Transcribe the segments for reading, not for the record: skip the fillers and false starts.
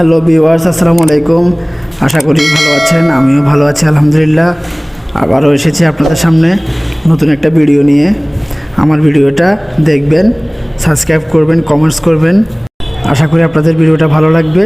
Hello viewers, আসসালামু আলাইকুম। আশা করি ভালো আছেন, আমিও ভালো আছি আলহামদুলিল্লাহ। আবারও এসেছি আপনাদের সামনে নতুন একটা ভিডিও নিয়ে। আমার ভিডিওটা দেখবেন, সাবস্ক্রাইব করবেন, কমেন্টস করবেন। আশা করি আপনাদের ভিডিওটা ভালো লাগবে।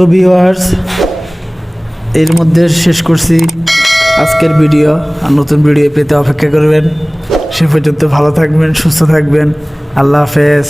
তো ভিউয়ার্স, এর মধ্যে শেষ করছি আজকের ভিডিও। আর নতুন ভিডিও পেতে অপেক্ষা করবেন। সে পর্যন্ত ভালো থাকবেন, সুস্থ থাকবেন। আল্লাহ হাফেজ।